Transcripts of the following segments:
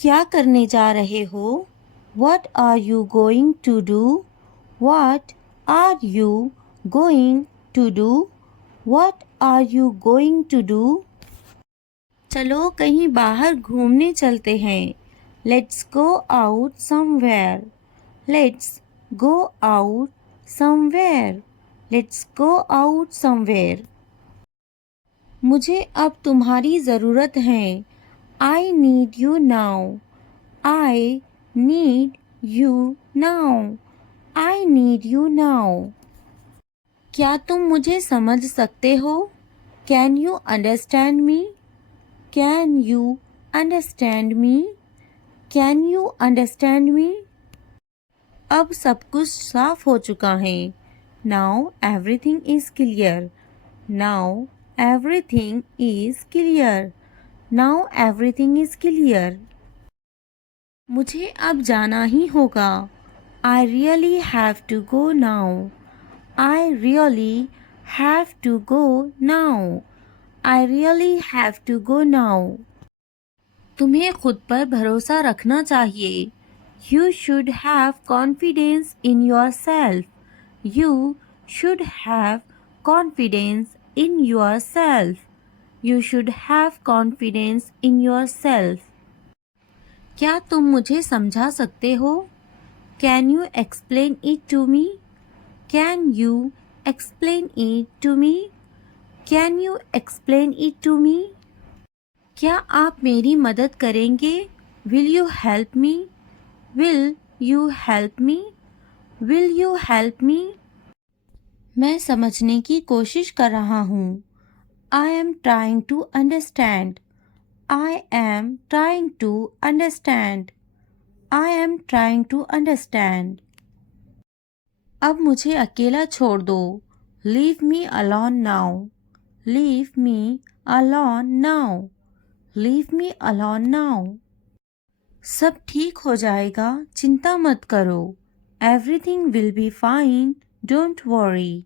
क्या करने जा रहे हो? What are you going to do? What are you going to do? What are you going to do? चलो कहीं बाहर घूमने चलते हैं. Let's go out somewhere. Let's go out somewhere. Let's go out somewhere. मुझे अब तुम्हारी ज़रूरत है. I need you now. I need you now. I need you now. क्या तुम मुझे समझ सकते हो? Can you understand me? Can you understand me? Can you understand me? अब सब कुछ साफ हो चुका है. Now everything is clear. Now everything is clear. Now everything is clear. मुझे अब जाना ही होगा. I really have to go now. I really have to go now. I really have to go now. तुम्हें खुद पर भरोसा रखना चाहिए. You should have confidence in yourself. You should have confidence in yourself. You should have confidence in yourself. क्या तुम मुझे समझा सकते हो? Can you explain it to me? Can you explain it to me? Can you explain it to me? क्या आप मेरी मदद करेंगे? Will you help me? Will you help me? Will you help me? मैं समझने की कोशिश कर रहा हूँ. I am trying to understand. I am trying to understand. I am trying to understand. अब मुझे अकेला छोड़ दो. Leave me alone now. Leave me alone now. Leave me alone now. सब ठीक हो जाएगा, चिंता मत करो. Everything will be fine, don't worry.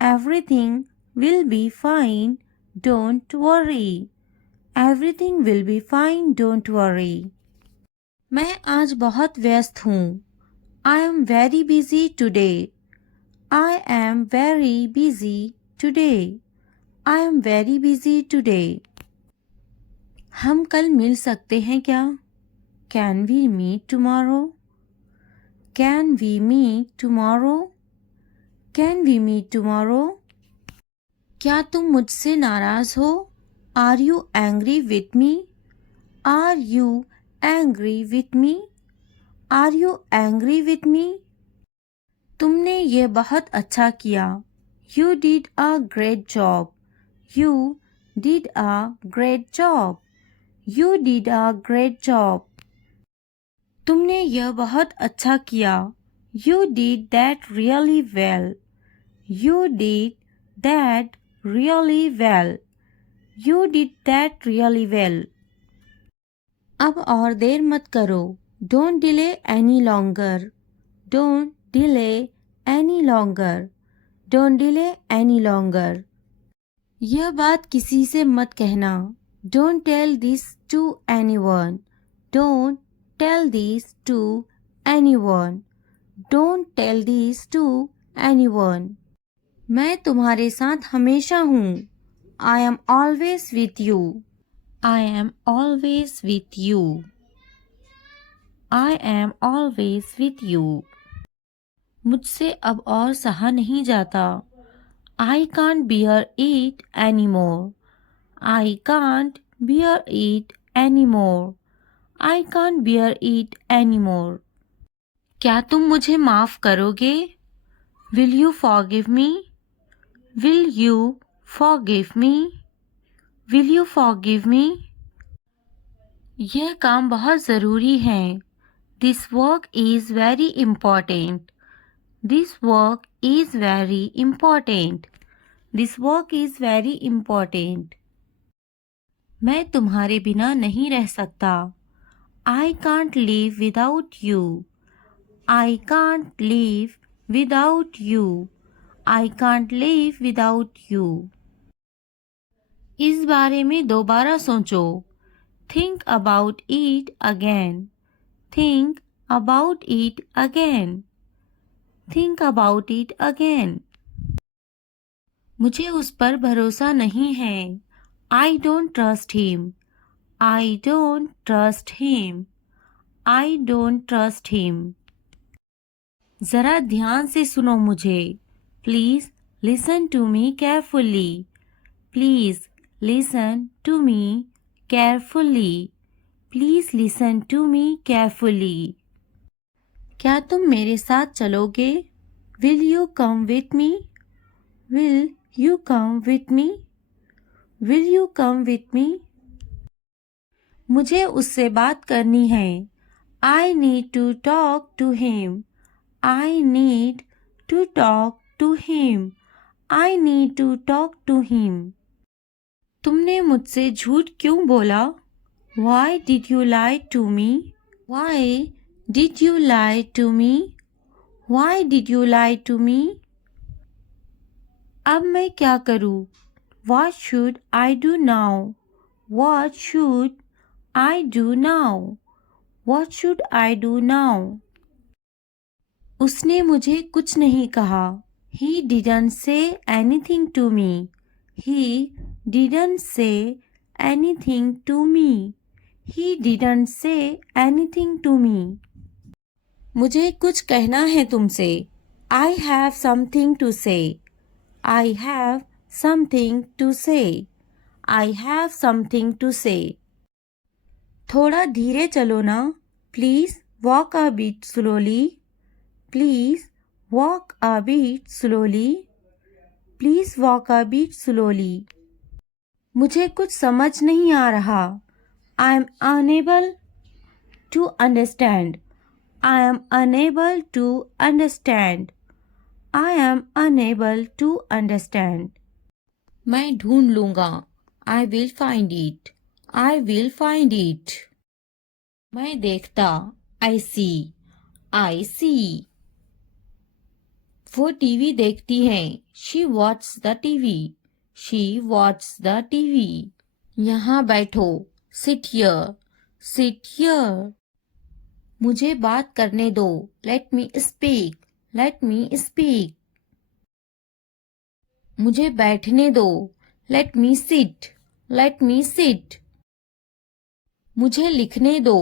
Everything will be fine, don't worry. Everything will be fine, don't worry. मैं आज बहुत व्यस्त हूँ. I am very busy today. I am very busy today. I am very busy today. हम कल मिल सकते हैं क्या? Can we meet tomorrow? Can we meet tomorrow? Can we meet tomorrow? क्या तुम मुझसे नाराज़ हो? Are you angry with me? Are you angry with me? Are you angry with me? तुमने ये बहुत अच्छा किया. You did a great job. You did a great job. You did a great job. तुमने यह बहुत अच्छा किया. You did that really well. You did that really well. You did that really well. अब और देर मत करो. Don't delay any longer. Don't delay any longer. Don't delay any longer. यह बात किसी से मत कहना. Don't tell this to anyone. Don't tell this to anyone. Don't tell this to anyone. मैं तुम्हारे साथ हमेशा हूँ. I am always with you. I am always with you. I am always with you. मुझसे अब और सहा नहीं जाता. I can't bear it anymore. I can't bear it anymore. I can't bear it anymore. क्या तुम मुझे माफ़ करोगे? Will you forgive me? Will you forgive me? Will you forgive me? यह काम बहुत ज़रूरी है. This work is very important. This work is very important. This work is very important. मैं तुम्हारे बिना नहीं रह सकता. I can't live without you. I can't live without you. I can't live without you. इस बारे में दोबारा सोचो. Think about it again. Think about it again. Think about it again. मुझे उस पर भरोसा नहीं है. I don't trust him. I don't trust him. I don't trust him. ज़रा ध्यान से सुनो मुझे. Please listen to me carefully. Please listen to me carefully. Please listen to me carefully. क्या तुम मेरे साथ चलोगे? Will you come with me? Will you come with me? Will you come with me? मुझे उससे बात करनी है. I need to talk to him. I need to talk to him. I need to talk to him. तुमने मुझसे झूठ क्यों बोला? Why did you lie to me? Why did you lie to me? Why did you lie to me? अब मैं क्या करूं? What should I do now? What should I do now? What should I do now? उसने मुझे कुछ नहीं कहा. He didn't say anything to me. He didn't say anything to me. He didn't say anything to me. मुझे कुछ कहना है तुमसे. I have something to say. I have something to say. I have something to say. थोड़ा धीरे चलो ना. Please walk a bit slowly. Please walk a bit slowly. Please walk a bit slowly. मुझे कुछ समझ नहीं आ रहा. I am unable to understand. I am unable to understand. I am unable to understand. मैं ढूंढ लूँगा. I will find it. I will find it. मैं देखता. I see. I see. वो टीवी देखती है. She watches the TV. She watches the TV. यहाँ बैठो. Sit here. Sit here. मुझे बात करने दो. Let me speak. Let me speak. मुझे बैठने दो. Let me sit. Let me sit. मुझे लिखने दो.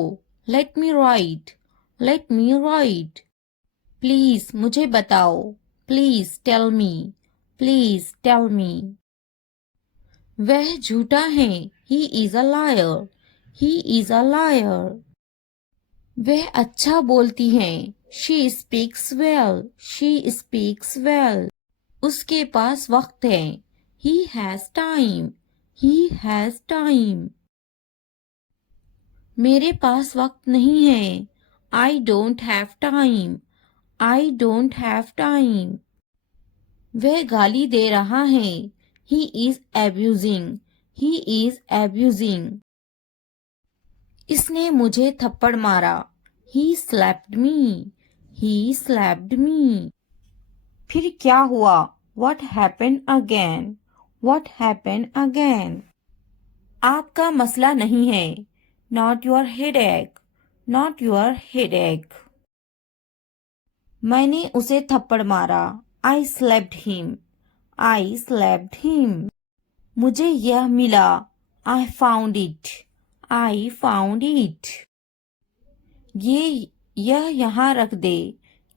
Let me write. Let me write. Please मुझे बताओ. Please tell me. Please tell me. वह झूठा है. He is a liar. He is a liar. वह अच्छा बोलती है. She speaks well. She speaks well. उसके पास वक्त है. He has time. He has time. मेरे पास वक्त नहीं है. I don't have time. I don't have time. वह गाली दे रहा है. He is abusing. He is abusing. इसने मुझे थप्पड़ मारा. He slapped me. He slapped me. फिर क्या हुआ? What happened again? What happened again? आपका मसला नहीं है. Not your headache. Not your headache. मैंने उसे थप्पड़ मारा. I slapped him. I slapped him. मुझे यह मिला. I found it. I found it. यह यहाँ रख दे.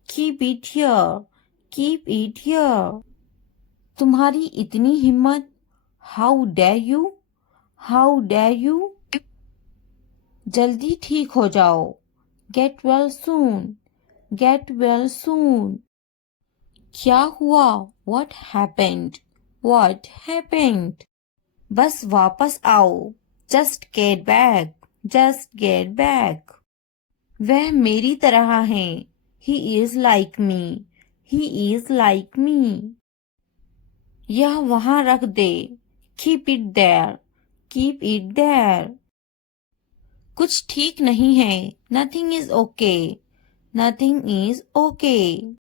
Keep it here. Keep it here. तुम्हारी इतनी हिम्मत. How dare you? How dare you? जल्दी ठीक हो जाओ. Get well soon. Get well soon. क्या हुआ? What happened? What happened? बस वापस आओ. Just get back. Just get back. वह मेरी तरह है. He is like me. He is like me. यह वहाँ रख दे. Keep it there. Keep it there. कुछ ठीक नहीं है. Nothing is okay. Nothing is okay.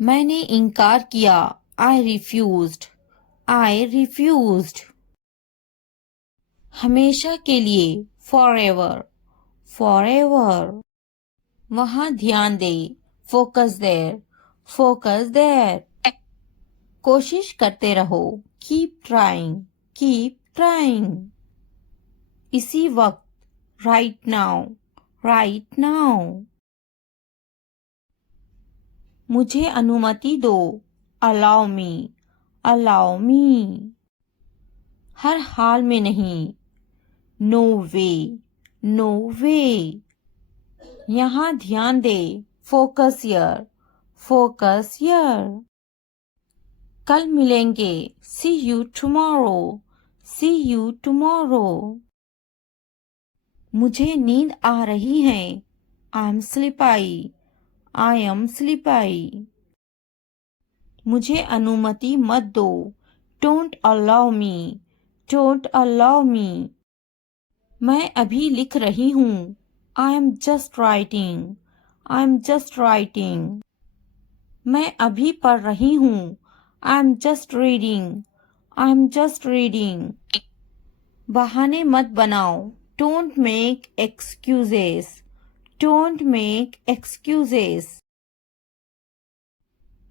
मैंने इनकार किया. I refused. I refused. हमेशा के लिए, forever, forever. वहाँ ध्यान दे, focus there, focus there. कोशिश करते रहो, keep trying, keep trying. इसी वक्त, right now, right now. मुझे अनुमति दो, allow me, allow me. हर हाल में नहीं, no way, no way. यहाँ ध्यान दे, focus here, focus here. कल मिलेंगे, see you tomorrow, see you tomorrow. मुझे नींद आ रही है, I am sleepy, I am sleepy. मुझे अनुमति मत दो, don't allow me, don't allow me. मैं अभी लिख रही हूँ, I am just writing, I am just writing. मैं अभी पढ़ रही हूँ, I am just reading, I am just reading. बहाने मत बनाओ, don't make excuses, don't make excuses.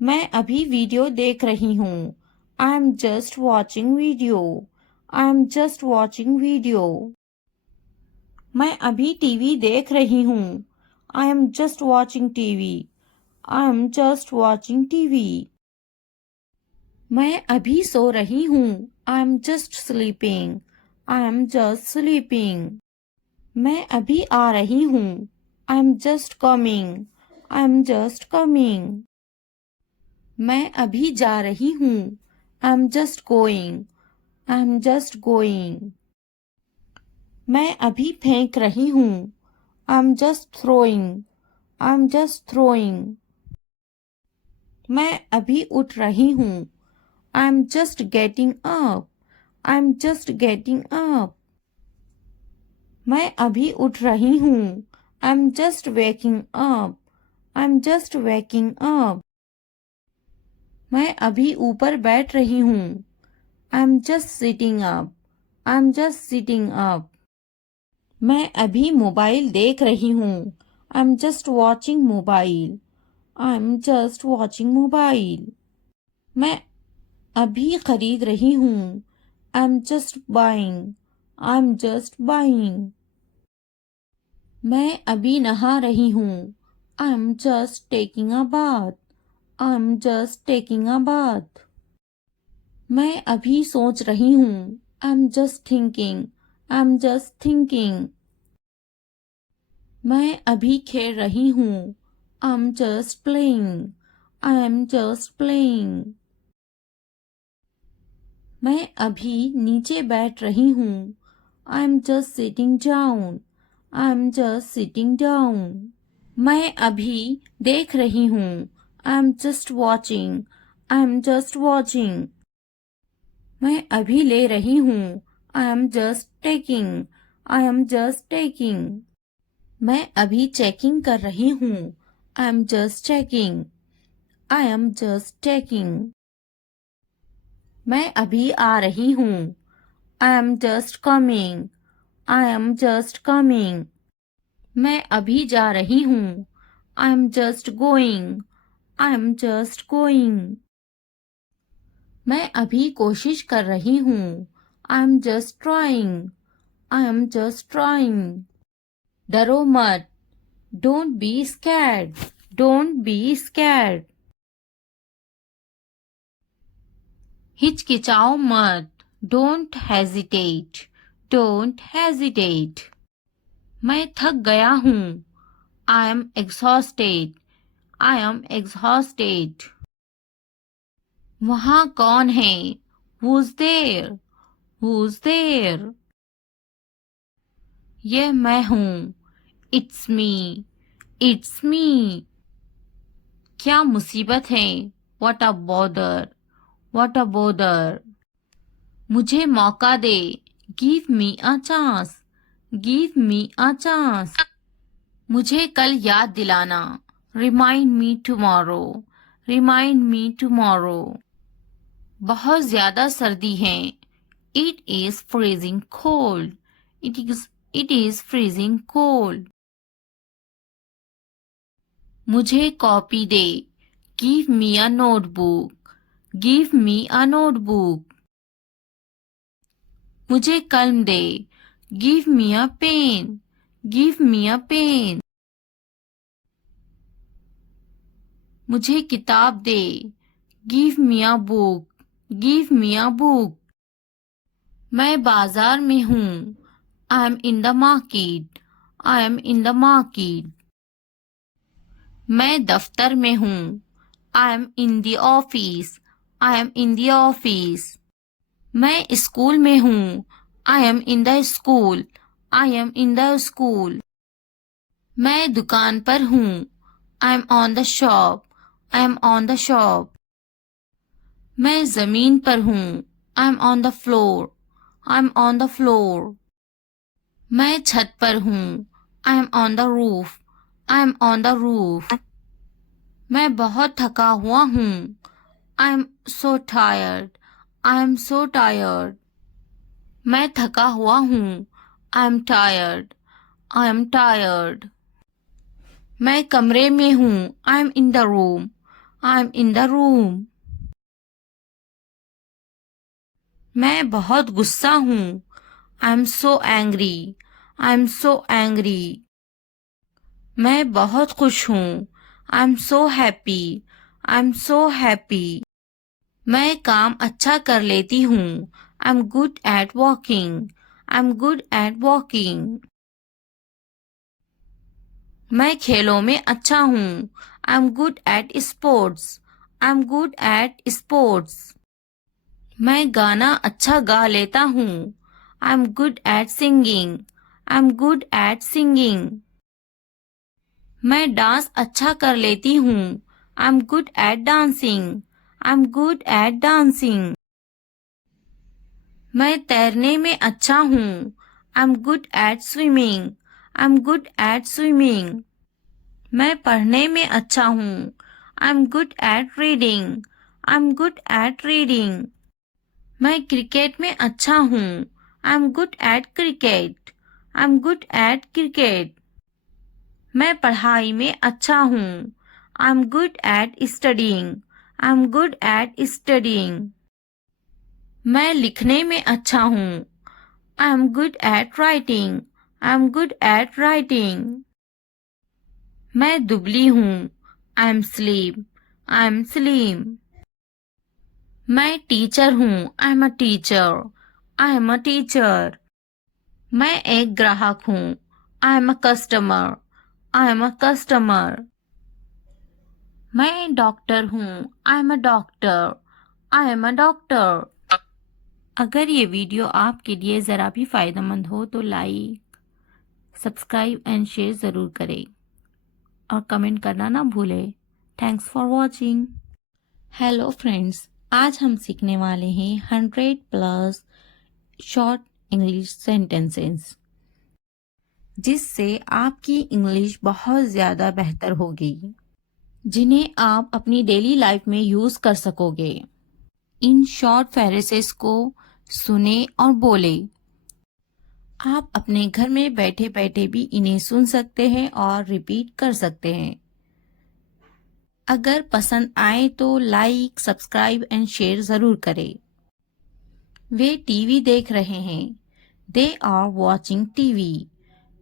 मैं अभी वीडियो देख रही हूँ, I am just watching video, I am just watching video. मैं अभी टीवी देख रही हूँ, I am just watching TV, I am just watching TV. मैं अभी सो रही हूँ, I am just sleeping, I am just sleeping. मैं अभी आ रही हूँ, I am just coming, I am just coming. मैं अभी जा रही हूँ, I am just going, I am just going. मैं अभी फेंक रही हूँ, I am just throwing, I am just throwing. मैं अभी उठ रही हूँ, I am just getting up, I am just getting up. मैं अभी उठ रही हूँ, I am just waking up, I am just waking up. मैं अभी ऊपर बैठ रही हूँ, I am just sitting up, I am just sitting up. मैं अभी मोबाइल देख रही हूँ, I am just watching mobile, I am just watching mobile. मैं अभी खरीद रही हूँ, I am just buying, I am just buying. मैं अभी नहा रही हूँ, I am just taking a bath, I am just taking a bath. मैं अभी सोच रही हूँ, I am just thinking, I am just thinking. मैं अभी खेल रही हूँ, I am just playing, I am just playing. मैं अभी नीचे बैठ रही हूँ, I am just sitting down, I am just sitting down. मैं अभी देख रही हूँ, I am just watching, I am just watching. मैं अभी ले रही हूँ, I am just taking, I am just taking. मैं अभी चेकिंग कर रही हूँ, I am just checking, I am just checking. मैं अभी आ रही हूँ, I am just coming, I am just coming. मैं अभी जा रही हूँ, I am just going, I am just going. मैं अभी कोशिश कर रही हूँ, I am just trying, I am just trying. डरो मत, don't be scared, don't be scared. हिचकिचाओ मत, don't hesitate, don't hesitate. मैं थक गया हूँ, I am exhausted, I am exhausted. वहाँ कौन है, who's there, who's there. ये मैं हूँ, it's me, it's me. क्या मुसीबत है, what a bother, what a bother. मुझे मौका दे, give me a chance, give me a chance. मुझे कल याद दिलाना, remind me tomorrow, remind me tomorrow. बहुत ज़्यादा सर्दी है, It is freezing cold. It is freezing cold. मुझे copy they. Give me a notebook. Give me a notebook. मुझे कलम दे. Give me a pen. Give me a pen. मुझे किताब दे. Give me a book. Give me a book. मैं बाजार में हूँ. I am in the market. I am in the market. मैं दफ्तर में हूँ. I am in the office. I am in the office. मैं स्कूल में हूँ. I am in the school. I am in the school. मैं दुकान पर हूँ. I am on the shop. I am on the shop. मैं जमीन पर हूँ. I am on the floor. I am on the floor. मैं छत पर हूँ. I am on the roof. I am on the roof. मैं बहुत थका हुआ हूँ. I am so tired. I am so tired. मैं थका हुआ हूँ. I am tired. I am tired. मैं कमरे में हूँ. I am in the room. I am in the room. मैं बहुत गुस्सा हूँ. I am so angry. I am so angry. मैं बहुत खुश हूँ. I am so happy. I am so happy. मैं काम अच्छा कर लेती हूँ. I am good at walking. I am good at walking. मैं खेलों में अच्छा हूँ. I am good at sports. I am good at sports. मैं गाना अच्छा गा लेता हूँ. I am good at singing. I am good at singing. मैं डांस अच्छा कर लेती हूँ. I am good at dancing. I am good at dancing. मैं तैरने में अच्छा हूँ. I am good at swimming. I am good at swimming. मैं पढ़ने में अच्छा हूँ. I am good at reading. I am good at reading. मैं क्रिकेट में अच्छा हूँ. I am good at cricket. I am good at cricket. मैं पढ़ाई में अच्छा हूँ. I am good at studying. I am good at studying. मैं लिखने में अच्छा हूँ. I am good at writing. I am good at writing. मैं दुबली हूँ. I am slim. I am slim. मैं टीचर हूँ. I am a teacher. I am a teacher. मैं एक ग्राहक हूँ. I am a customer. I am a customer. मैं doctor हूँ. I am a doctor. I am a doctor. अगर ये वीडियो आपके लिए ज़रा भी फ़ायदेमंद हो तो लाइक, सब्सक्राइब एंड शेयर ज़रूर करें और कमेंट करना ना भूलें। Thanks for watching. Hello friends, आज हम सीखने वाले हैं 100+ शॉर्ट इंग्लिश सेंटेंसेस, जिससे आपकी इंग्लिश बहुत ज़्यादा बेहतर होगी, जिन्हें आप अपनी डेली लाइफ में यूज़ कर सकोगे। इन शॉर्ट फ्रेजेस को सुने और बोले। आप अपने घर में बैठे बैठे भी इन्हें सुन सकते हैं और रिपीट कर सकते हैं। अगर पसंद आए तो लाइक, सब्सक्राइब एंड शेयर ज़रूर करें। वे टीवी देख रहे हैं। They are watching TV.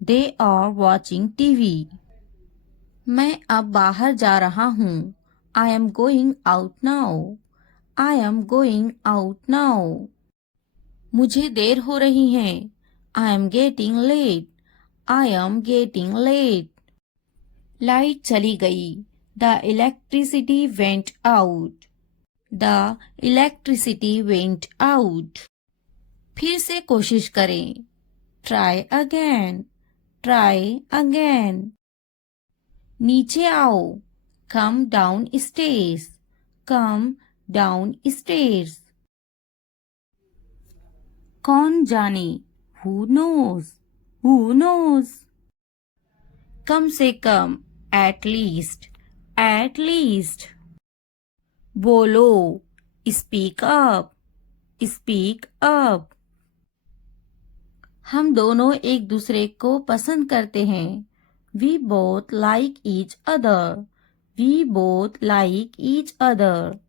They are watching TV. मैं अब बाहर जा रहा हूँ। I am going out now. I am going out now. मुझे देर हो रही है। I am getting late. I am getting late. Light चली गई। The electricity went out. The electricity went out. फिर से कोशिश करें। Try again. Try again. नीचे आओ। Come down stairs. Come down stairs. कौन जाने। Who knows? Who knows? कम से कम। At least. At least. बोलो। Speak up. Speak up. हम दोनों एक दूसरे को पसंद करते हैं. We both like each other. We both like each other.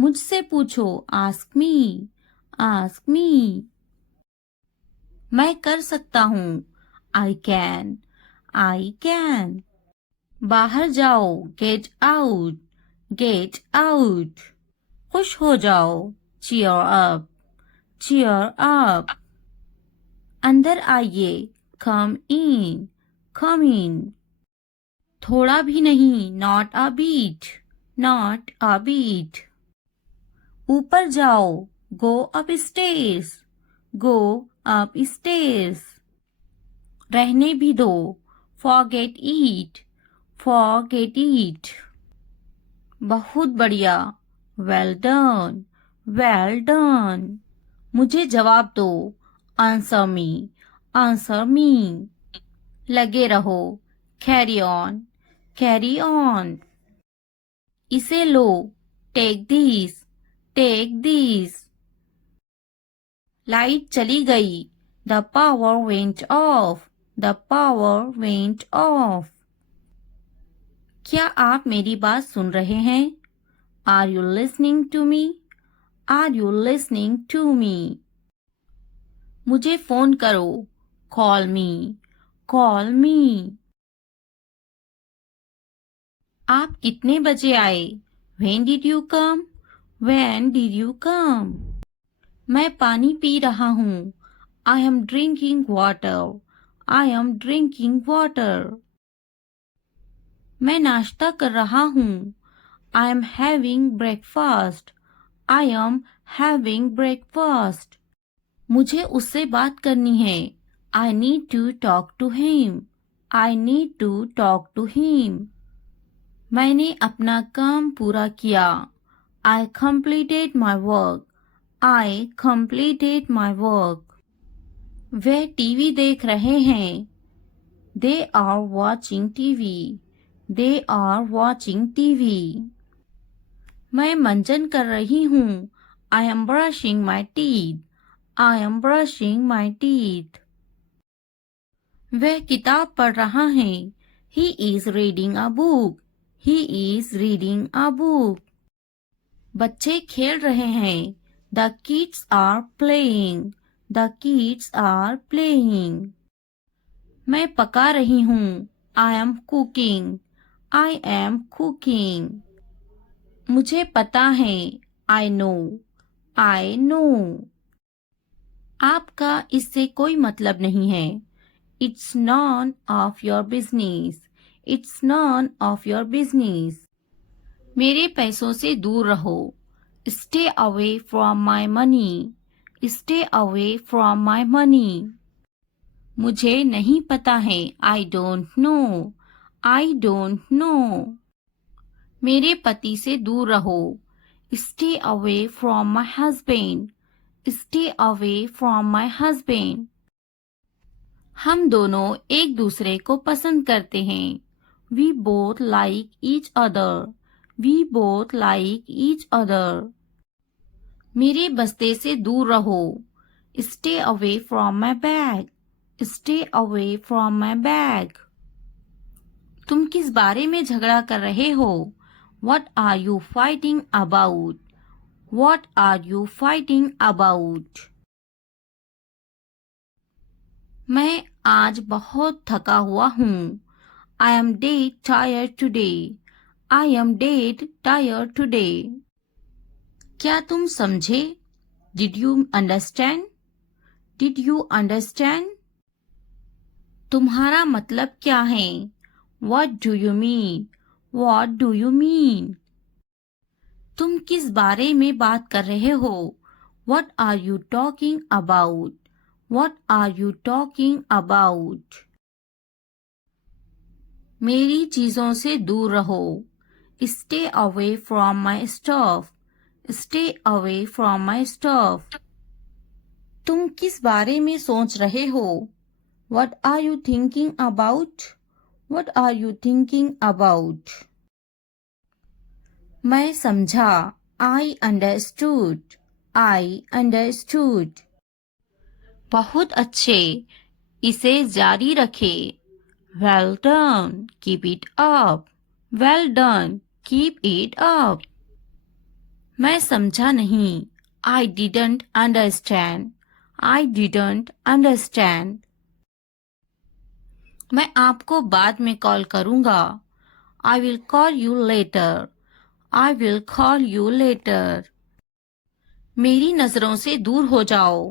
मुझसे पूछो. Ask me. Ask me. मैं कर सकता हूँ. I can. I can. बाहर जाओ. Get out. Get out. खुश हो जाओ. Cheer up. Cheer up. अंदर आइए. Come in. Come in. थोड़ा भी नहीं. Not a bit. Not a bit. ऊपर जाओ. Go upstairs. Go upstairs. रहने भी दो. Forget it. Forget it. बहुत बढ़िया. Well done. Well done. मुझे जवाब दो. Answer me. Answer me. लगे रहो. Carry on. Carry on. इसे लो. Take this. Take this. Light चली गई. The power went off. The power went off. क्या आप मेरी बात सुन रहे हैं? Are you listening to me? Are you listening to me? मुझे फोन करो. Call me. Call me. आप कितने बजे आए? When did you come? When did you come? मैं पानी पी रहा हूँ. I am drinking water. I am drinking water. मैं नाश्ता कर रहा हूँ. I am having breakfast. I am having breakfast. मुझे उससे बात करनी है. I need to talk to him. I need to talk to him. मैंने अपना काम पूरा किया. I completed my work. I completed my work. Way TV देख रहे हैं. They are watching TV. They are watching TV. मैं मंजन कर रही हूँ. I am brushing my teeth. I am brushing my teeth. वह किताब पढ़ रहा है. He is reading a book. He is reading a book. बच्चे खेल रहे हैं. The kids are playing. The kids are playing. मैं पका रही हूँ. I am cooking. I am cooking. मुझे पता है. I know. I know. आपका इससे कोई मतलब नहीं है. It's none of your business. It's none of your business. मेरे पैसों से दूर रहो. Stay away from my money. Stay away from my money. मुझे नहीं पता है. I don't know. I don't know. मेरे पति से दूर रहो. Stay away from my husband. Stay away from my husband. हम दोनों एक दूसरे को पसंद करते हैं. We both like each other. We both like each other. मेरे बस्ते से दूर रहो. Stay away from my bag. Stay away from my bag. तुम किस बारे में झगड़ा कर रहे हो? What are you fighting about? What are you fighting about? मैं आज बहुत थका हुआ हूँ. I am dead tired today. I am dead tired today. क्या तुम समझे? Did you understand? Did you understand? तुम्हारा मतलब क्या है? What do you mean? What do you mean? तुम किस बारे में बात कर रहे हो? What are you talking about? What are you talking about? मेरी चीजों से दूर रहो. Stay away from my stuff. Stay away from my stuff. तुम किस बारे में सोच रहे हो? What are you thinking about? What are you thinking about? मैं समझा. I understood. I understood. बहुत अच्छे, इसे जारी रखे। Well done, keep it up. Well done, keep it up. मैं समझा नहीं। I didn't understand. I didn't understand. मैं आपको बाद में कॉल करूंगा। I will call you later. I will call you later. मेरी नजरों से दूर हो जाओ।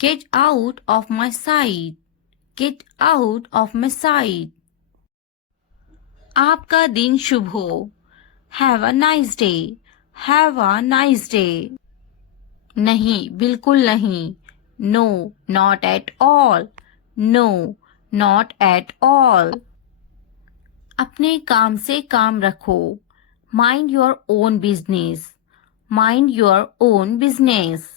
Get out of my site. Get out of my site. आपका दिन शुभ हो। Have a nice day. Have a nice day. नहीं, बिल्कुल नहीं। No, not at all. No, not at all. अपने काम से काम रखो। Mind your own business. Mind your own business.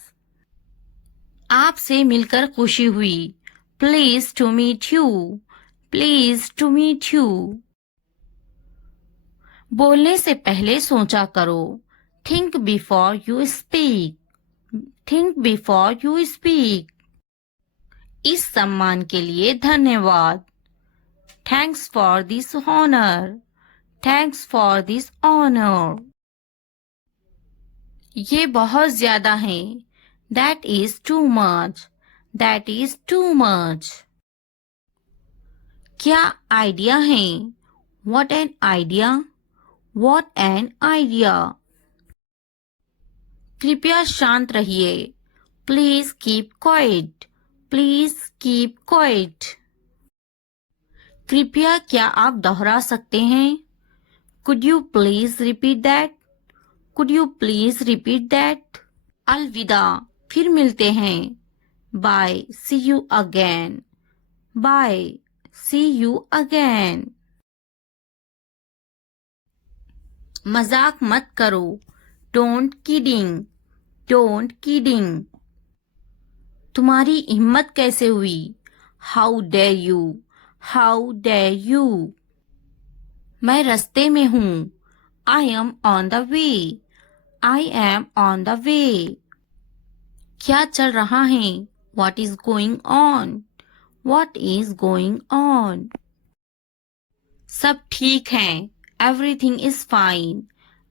आपसे मिलकर खुशी हुई। Please to meet you. Please to meet you. बोलने से पहले सोचा करो। Think before you speak. Think before you speak. इस सम्मान के लिए धन्यवाद। Thanks for this honour. Thanks for this honour. ये बहुत ज्यादा है। That is too much. That is too much. क्या आइडिया है? What an idea! What an idea! कृपया शांत रहिए। Please keep quiet. Please keep quiet. कृपया क्या आप दोहरा सकते हैं? Could you please repeat that? Could you please repeat that? अलविदा, फिर मिलते हैं। Bye. See you again. Bye. See you again. मजाक मत करो। Don't kidding. Don't kidding. तुम्हारी हिम्मत कैसे हुई? How dare you. How dare you. मैं रास्ते में हूँ। I am on the way. I am on the way. क्या चल रहा है? What is going on. What is going on. सब ठीक है। Everything is fine.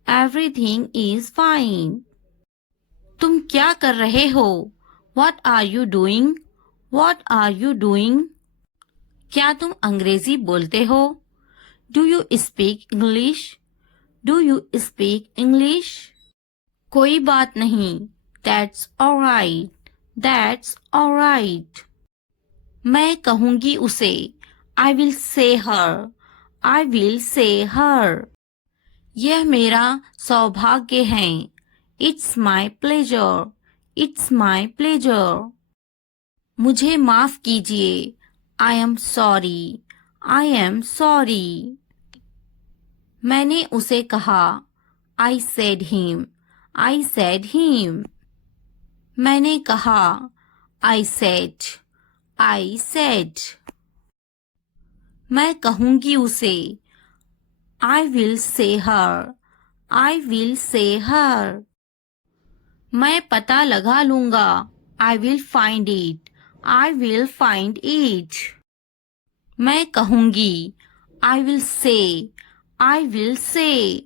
Everything is fine. तुम क्या कर रहे हो? What are you doing? What are you doing? क्या तुम अंग्रेजी बोलते हो? Do you speak English? Do you speak English? कोई बात नहीं। That's alright. That's alright. मैं कहूंगी उसे। I will say her. I will say her. यह मेरा सौभाग्य है। It's my pleasure. It's my pleasure. मुझे माफ कीजिए। I am sorry. I am sorry. मैंने उसे कहा। I said him. I said him. मैंने कहा। I said. I said. मैं कहूंगी उसे। I will say her. I will say her. मैं पता लगा लूंगा। I will find it. I will find it. मैं कहूंगी। I will say. I will say.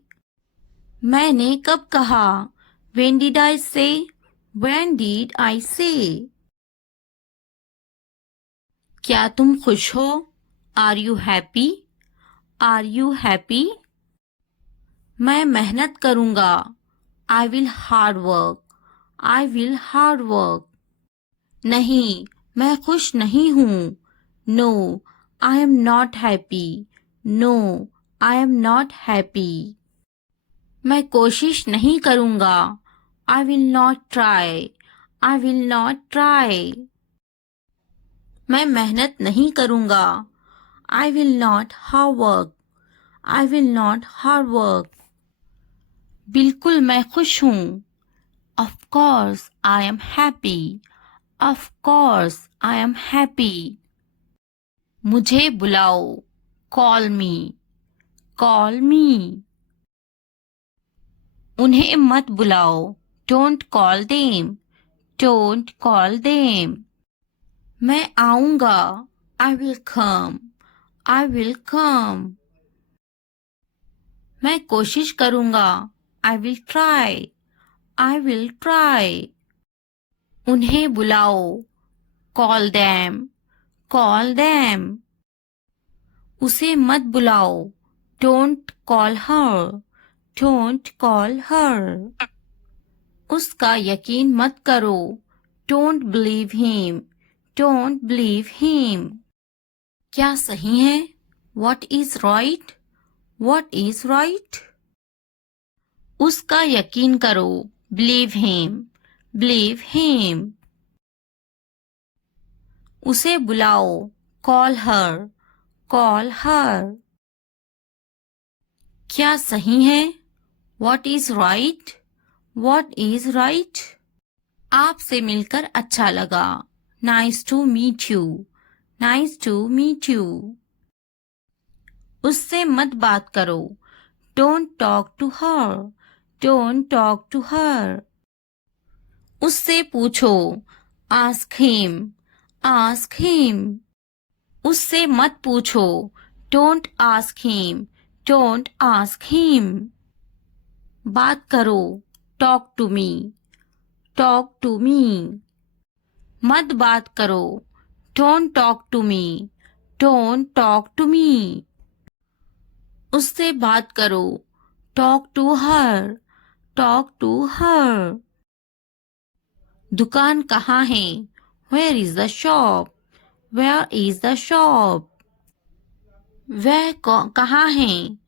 मैंने कब कहा? When did I say? When did I say? क्या तुम खुश हो? Are you happy? Are you happy? मैं मेहनत करूंगा। I will hard work. I will hard work. नहीं, मैं खुश नहीं हूँ। No, I am not happy. No, I am not happy. मैं कोशिश नहीं करूंगा। I will not try. I will not try. मैं मेहनत नहीं करूंगा। I will not hard work. I will not hard work. बिल्कुल मैं खुश हूँ। Of course, I am happy. Of course, I am happy. मुझे बुलाओ। Call me. Call me. उन्हें मत बुलाओ। Don't call them. Don't call them. मैं आऊंगा, I will come, I will come. मैं कोशिश करूंगा, I will try, I will try. उन्हें बुलाओ, call them, call them. उसे मत बुलाओ, don't call her, don't call her. उसका यकीन मत करो, don't believe him, don't believe him. क्या सही है? What is right? What is right? उसका यकीन करो, believe him, believe him. उसे बुलाओ, call her, call her. क्या सही है? What is right? What is right? आपसे मिलकर अच्छा लगा. Nice to meet you. Nice to meet you. उससे मत बात करो. Don't talk to her. Don't talk to her. उससे पूछो. Ask him. Ask him. उससे मत पूछो. Don't ask him. Don't ask him. बात करो. Talk to me. Talk to me. मत बात करो. Don't talk to me. Don't talk to me. उससे बात करो. Talk to her. Talk to her. दुकान कहाँ है? Where is the shop? Where is the shop? वह कहाँ है?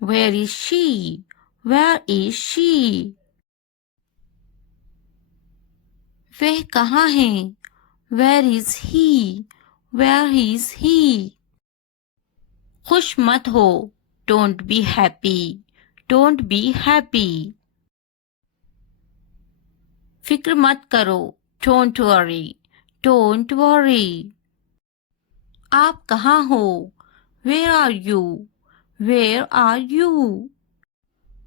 Where is she? Where is she? वह कहाँ है? Where is he? Where is he? खुश मत हो. Don't be happy. Don't be happy. फिक्र मत करो. Don't worry. Don't worry. आप कहाँ हो? Where are you? Where are you?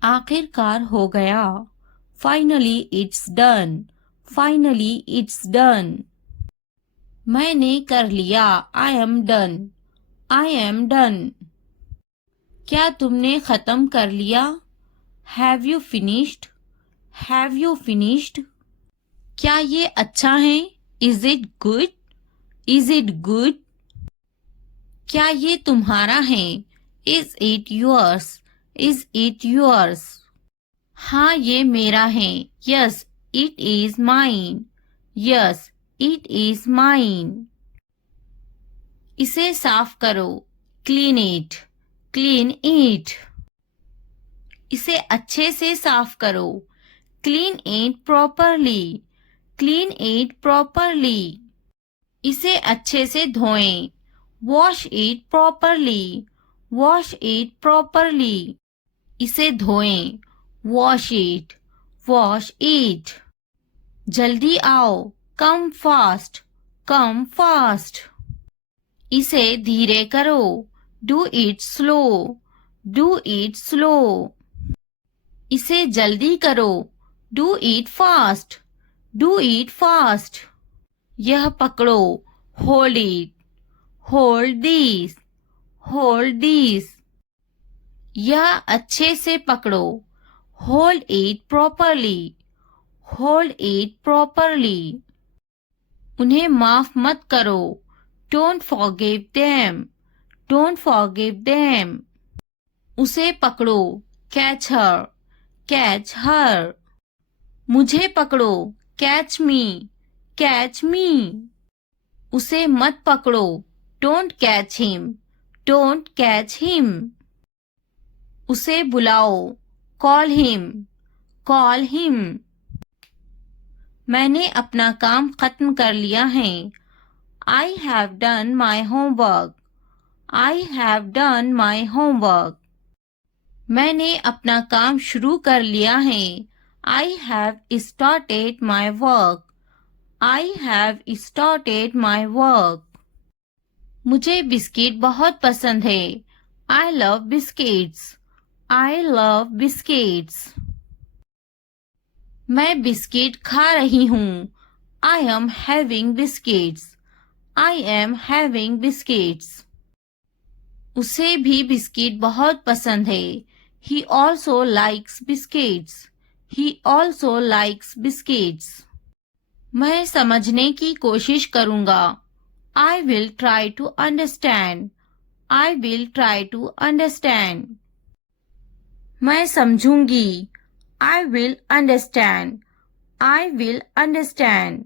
आखिरकार हो गया. Finally it's done. Finally it's done. मैंने कर लिया. I am done. I am done. क्या तुमने खत्म कर लिया? Have you finished? Have you finished? क्या ये अच्छा है? Is it good? Is it good? क्या ये तुम्हारा है? Is it yours? Is it yours? हाँ ये मेरा है. Yes, it is mine. Yes, it is mine. इसे साफ करो. Clean it. Clean it. इसे अच्छे से साफ करो. Clean it properly. Clean it properly. इसे अच्छे से धोएं. Wash it properly. Wash it properly. इसे धोएं. Wash it. Wash it. जल्दी आओ. Come fast. Come fast. इसे धीरे करो. Do it slow. Do it slow. इसे जल्दी करो. Do it fast. Do it fast. यह पकड़ो. Hold it. Hold this. Hold this. यह अच्छे से पकड़ो. Hold it properly. Hold it properly. उन्हें माफ मत करो. Don't forgive them. Don't forgive them. उसे पकड़ो. Catch her. Catch her. मुझे पकड़ो. Catch me. Catch me. उसे मत पकड़ो. Don't catch him. Don't catch him. उसे बुलाओ. Call him. Call him. मैंने अपना काम खत्म कर लिया है. I have done my homework. I have done my homework. मैंने अपना काम शुरू कर लिया है. I have started my work. I have started my work. मुझे बिस्किट बहुत पसंद है. I love biscuits. I love biscuits. मैं बिस्किट खा रही हूँ. I am having biscuits. I am having biscuits. उसे भी बिस्किट बहुत पसंद है. He also likes biscuits. He also likes biscuits. मैं समझने की कोशिश करूंगा. I will try to understand. I will try to understand. मैं समझूंगी. I will understand. I will understand.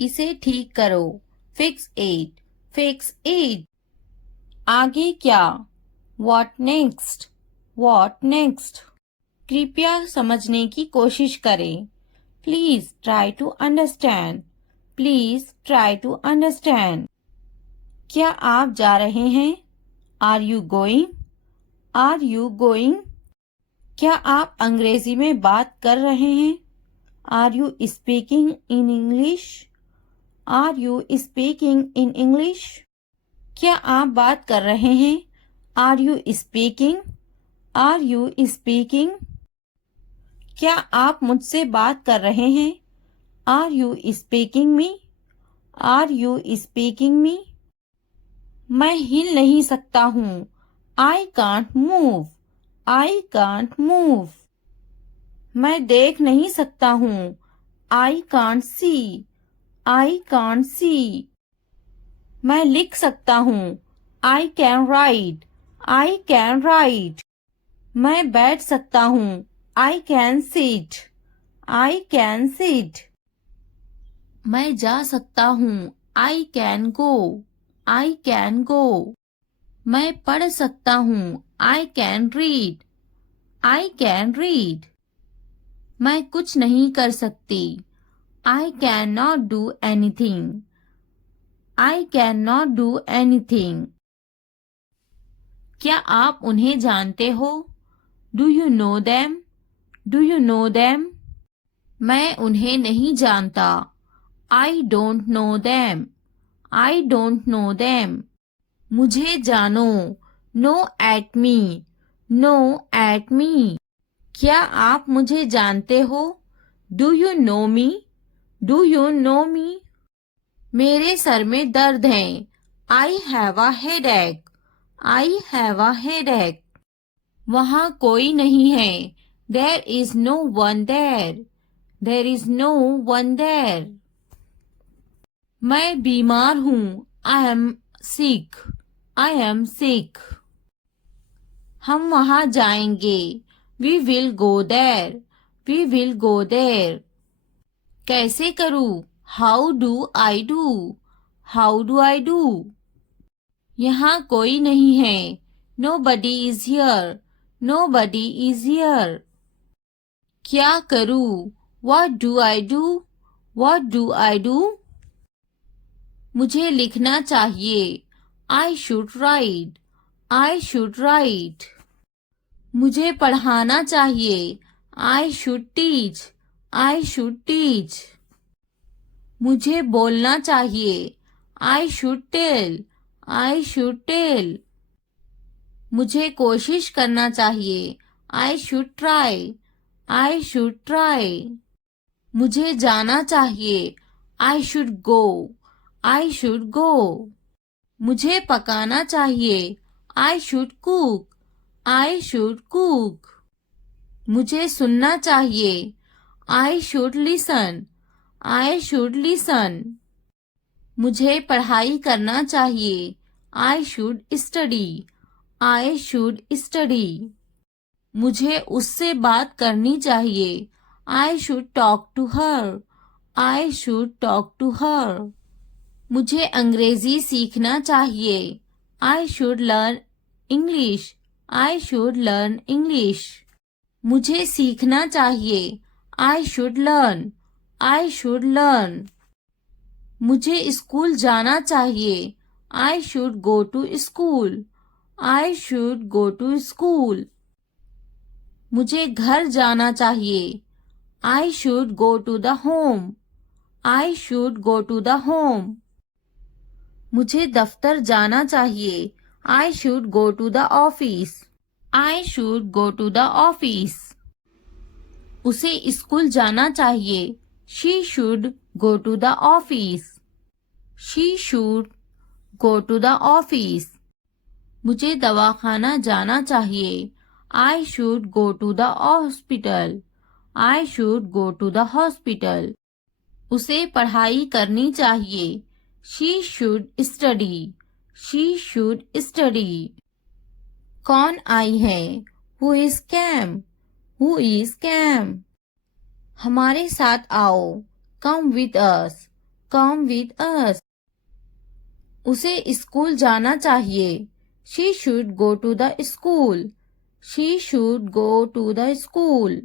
इसे ठीक करो. Fix it. Fix it. आगे क्या? What next? What next? कृपया समझने की कोशिश करें. Please try to understand. Please try to understand. क्या आप जा रहे हैं? Are you going? Are you going? क्या आप अंग्रेजी में बात कर रहे हैं? Are you speaking in English? Are you speaking in English? क्या आप बात कर रहे हैं? Are you speaking? Are you speaking? क्या आप मुझसे बात कर रहे हैं? Are you speaking me? Are you speaking me? मैं हिल नहीं सकता हूँ. I can't move. I can't move. मैं देख नहीं सकता हूँ. I can't see. I can't see. मैं लिख सकता हूँ. I can write. I can write. मैं बैठ सकता हूँ. I can sit. I can sit. मैं जा सकता हूँ. I can go. I can go. मैं पढ़ सकता हूँ. I can read. I can read. मैं कुछ नहीं कर सकती. I cannot do anything. I cannot do anything. क्या आप उन्हें जानते हो? Do you know them? Do you know them? मैं उन्हें नहीं जानता. I don't know them. I don't know them. मुझे जानो. Know at me. Know at me. क्या आप मुझे जानते हो? Do you know me? Do you know me? मेरे सर में दर्द है. I have a headache. I have a headache. वहाँ कोई नहीं है. There is no one there. There is no one there. मैं बीमार हूँ. I am sick. I am sick. हम वहाँ जाएंगे. We will go there. We will go there. कैसे करूँ? How do I do? How do I do? यहाँ कोई नहीं है. Nobody is here. Nobody is here. क्या करूँ? What do I do? What do I do? मुझे लिखना चाहिए. I should write. I should write. मुझे पढ़ाना चाहिए. I should teach. I should teach. मुझे बोलना चाहिए. I should tell. I should tell. मुझे कोशिश करना चाहिए. I should try. I should try. मुझे जाना चाहिए. I should go. I should go. मुझे पकाना चाहिए. I should cook. I should cook. मुझे सुनना चाहिए. I should listen. I should listen. मुझे पढ़ाई करना चाहिए. I should study. I should study. मुझे उससे बात करनी चाहिए. I should talk to her. I should talk to her. मुझे अंग्रेजी सीखना चाहिए. I should learn English. I should learn English. मुझे सीखना चाहिए. I should learn. I should learn. मुझे स्कूल जाना चाहिए. I should go to school. I should go to school. मुझे घर जाना चाहिए. I should go to the home. I should go to the home. मुझे दफ्तर जाना चाहिए. I should go to the office. I should go to the office. उसे school जाना चाहिए. She should go to the office. She should go to the office. मुझे दवाखाना जाना चाहिए. I should go to the hospital. I should go to the hospital. उसे पढ़ाई करनी चाहिए. She should study. She should study. कौन आई है? Who is came? Who is came? हमारे साथ आओ. Come with us. Come with us. उसे स्कूल जाना चाहिए. She should go to the school. She should go to the school.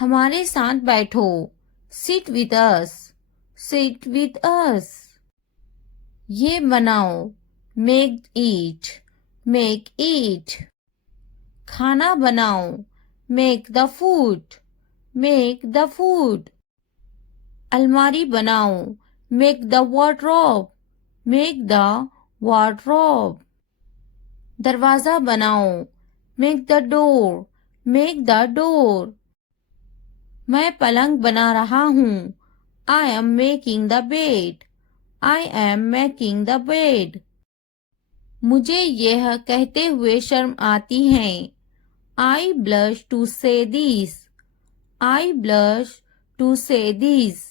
हमारे साथ बैठो. Sit with us. Sit with us. ये बनाओ. Make it. Make it. खाना बनाओ. Make the food. Make the food. अलमारी बनाओ. Make the wardrobe. Make the wardrobe. दरवाजा बनाओ. Make the door. Make the door. मैं पलंग बना रहा हूँ. I am making the bed. I am making the bed. मुझे यह कहते हुए शर्म आती है. I blush to say this. I blush to say this.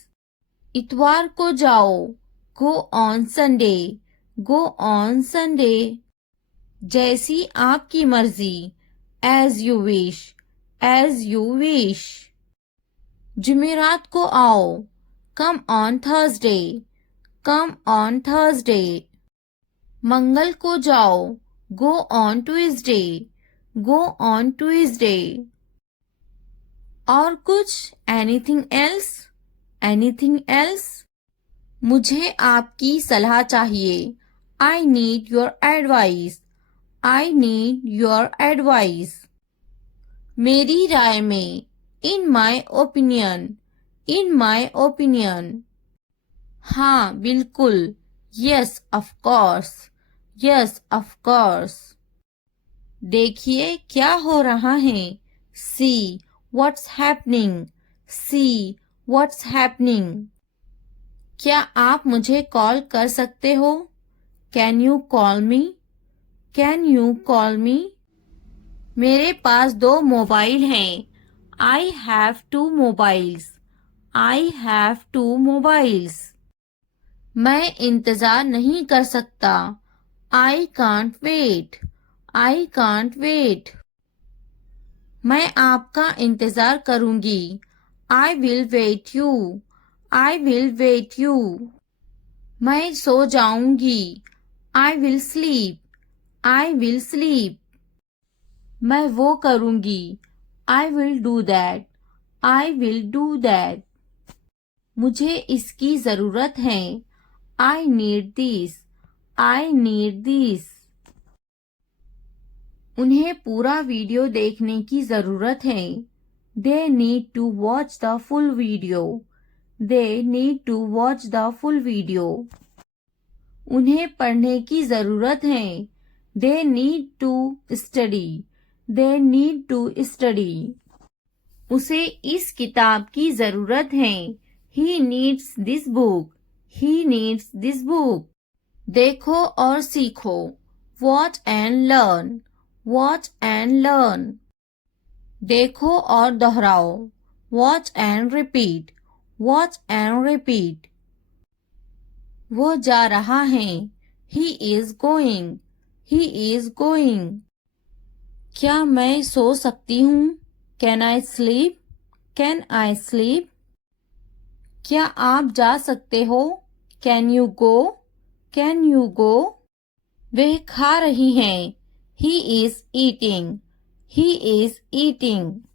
इतवार को जाओ. Go on Sunday. Go on Sunday. जैसी आपकी मर्जी. As you wish. As you wish. जुमेरात को आओ. Come on Thursday. Come on Thursday. मंगल को जाओ. Go on Tuesday. Go on Tuesday. और कुछ? Anything else? Anything else? मुझे आपकी सलाह चाहिए. I need your advice. I need your advice. मेरी राय में. In my opinion. In my opinion. हाँ बिल्कुल. Yes of course. Yes of course. देखिए क्या हो रहा है. See what's happening. See what's happening. क्या आप मुझे कॉल कर सकते हो? Can you call me? Can you call me? मेरे पास 2 मोबाइल हैं. I have 2 mobiles. I have 2 mobiles. मैं इंतजार नहीं कर सकता. I can't wait. I can't wait. मैं आपका इंतजार करूंगी. I will wait you. I will wait you. मैं सो जाऊंगी. I will sleep. I will sleep. मैं वो करूंगी. I will do that. I will do that. मुझे इसकी जरूरत है. I need this. I need this. उन्हें पूरा वीडियो देखने की जरूरत है. They need to watch the full video. They need to watch the full video. उन्हें पढ़ने की जरूरत है. They need to study. They need to study. उसे इस किताब की जरूरत है. He needs this book. He needs this book. देखो और सीखो. Watch and learn. Watch and learn. देखो और दोहराओ. Watch and repeat. Watch and repeat. वो जा रहा है. He is going. He is going. क्या मैं सो सकती हूँ? Can I sleep? Can I sleep? क्या आप जा सकते हो? Can you go? Can you go? वह खा रही हैं. He is eating. He is eating.